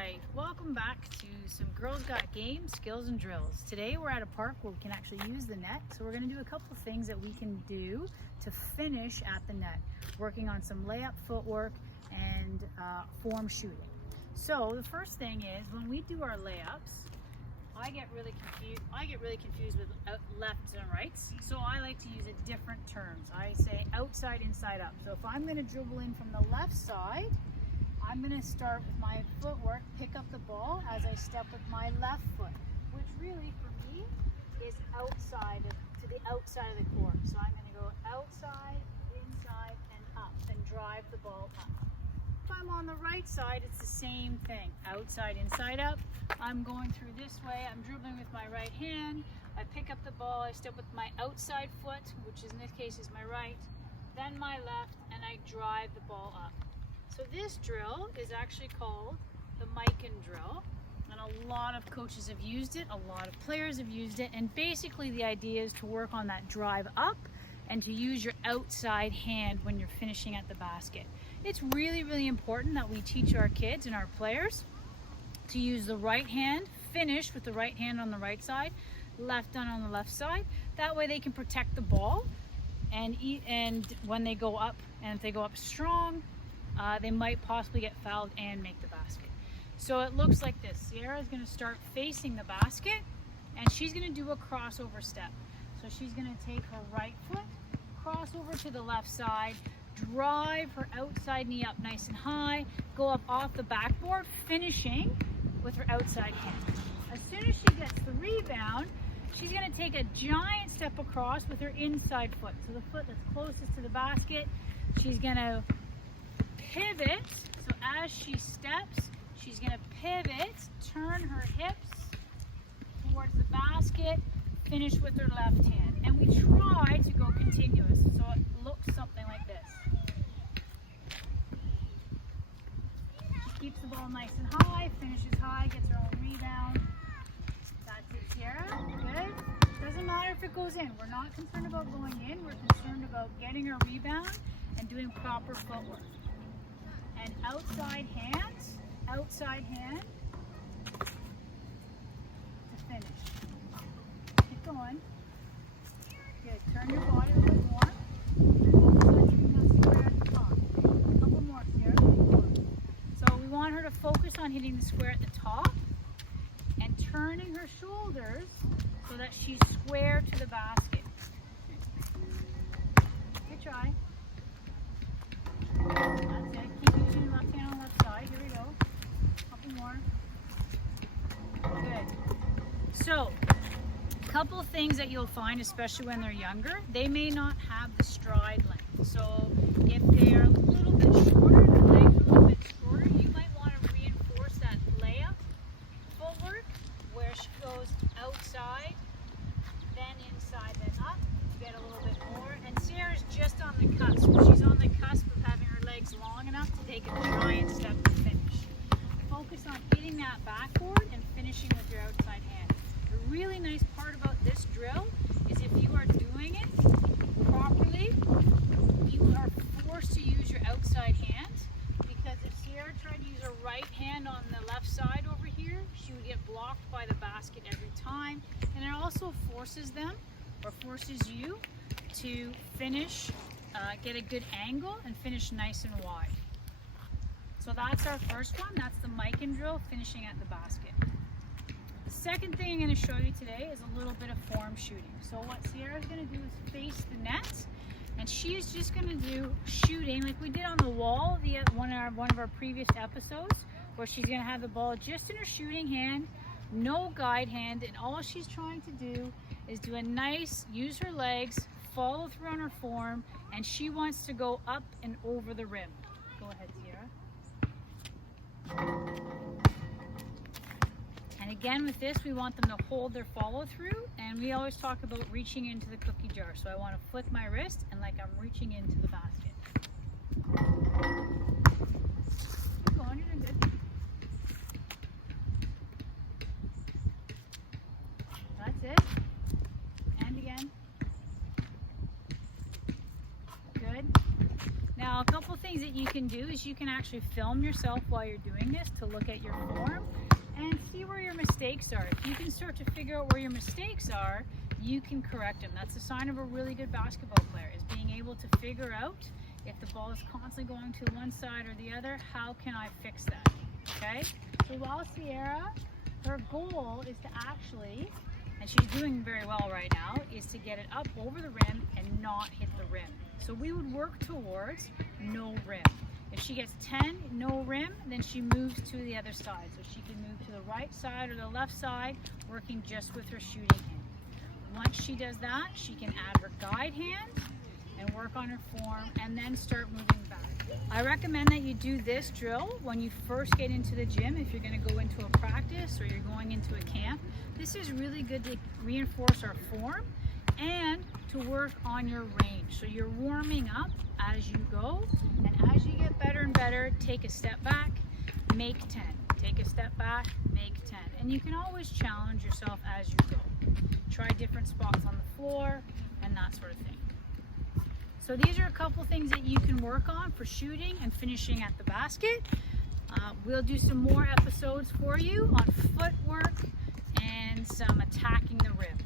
Alright, welcome back to some Girls Got Game, Skills and Drills. Today we're at a park where we can actually use the net, so we're going to do a couple things that we can do to finish at the net, working on some layup footwork and form shooting. So the first thing is, when we do our layups, I get really confused with lefts and rights, so I like to use different terms. I say outside, inside, up. So if I'm going to dribble in from the left side, I'm going to start with my footwork, pick up the ball as I step with my left foot, which really for me is to the outside of the court. So I'm going to go outside, inside, and up, and drive the ball up. If I'm on the right side, it's the same thing. Outside, inside, up. I'm going through this way. I'm dribbling with my right hand. I pick up the ball. I step with my outside foot, which in this case is my right, then my left, and I drive the ball up. So this drill is actually called the Mikan Drill, and a lot of coaches have used it, a lot of players have used it, and basically the idea is to work on that drive up and to use your outside hand when you're finishing at the basket. It's really, really important that we teach our kids and our players to use the right hand, finish with the right hand on the right side, left hand on the left side. That way they can protect the ball, and when they go up, and if they go up strong, they might possibly get fouled and make the basket. So it looks like this. Sierra is going to start facing the basket, and she's going to do a crossover step. So she's going to take her right foot, cross over to the left side, drive her outside knee up nice and high, go up off the backboard, finishing with her outside hand. As soon as she gets the rebound, she's going to take a giant step across with her inside foot. So the foot that's closest to the basket, she's going to pivot. So as she steps, she's going to pivot, turn her hips towards the basket, finish with her left hand. And we try to go continuous, so it looks something like this. She keeps the ball nice and high, finishes high, gets her own rebound. That's it, Sierra. Good. Doesn't matter if it goes in. We're not concerned about going in. We're concerned about getting her rebound and doing proper footwork. And outside hand to finish. Keep going. Good. Turn your body a little bit more. A couple more here. So we want her to focus on hitting the square at the top and turning her shoulders so that she's square to the basket. Good try. That's it. Keep using left hand on left side. Here we go. Couple more. Good. So, a couple things that you'll find, especially when they're younger, they may not have the stride length. So, if they're a little bit shorter, the legs are a little bit shorter, you might want to reinforce that layup footwork where she goes outside, then inside, then up to get a little bit more. And Sarah's just on the cusp. She's on the cusp of having her legs long enough to take a giant step to finish. Focus on hitting that backboard and finishing with your outside hand. The really nice part about this drill is if you are doing it properly, you are forced to use your outside hand, because if Sierra tried to use her right hand on the left side over here, she would get blocked by the basket every time. And it also forces them, or forces you, to finish, get a good angle and finish nice and wide. So that's our first one. That's the Mikan Drill, finishing at the basket. The second thing I'm going to show you today is a little bit of form shooting. So what Sierra's going to do is face the net, and she is just going to do shooting like we did on the wall, one of our previous episodes, where she's going to have the ball just in her shooting hand, no guide hand, and all she's trying to do is do a nice, use her legs, follow through on her form, and she wants to go up and over the rim. Go ahead, Sierra. And again, with this, we want them to hold their follow through, and we always talk about reaching into the cookie jar. So I want to flick my wrist and like I'm reaching into the basket. Keep going, you're doing good. That's it. And again. Good. Now, a couple things that you can do is you can actually film yourself while while you're doing this to look at your form and see where your mistakes are. If you can start to figure out where your mistakes are, you can correct them. That's a sign of a really good basketball player, is being able to figure out if the ball is constantly going to one side or the other, how can I fix that, okay? So while Sierra, her goal is to actually, and she's doing very well right now, is to get it up over the rim and not hit the rim. So we would work towards no rim. If she gets 10, no rim, then she moves to the other side. So she can move to the right side or the left side, working just with her shooting hand. Once she does that, she can add her guide hand and work on her form and then start moving back. I recommend that you do this drill when you first get into the gym. If you're going to go into a practice or you're going into a camp, this is really good to reinforce our form and to work on your range. So you're warming up as you go, and as you get better and better, take a step back, make 10. Take a step back, make 10. And you can always challenge yourself as you go. Try different spots on the floor and that sort of thing. So these are a couple things that you can work on for shooting and finishing at the basket. We'll do some more episodes for you on footwork and some attacking the rim.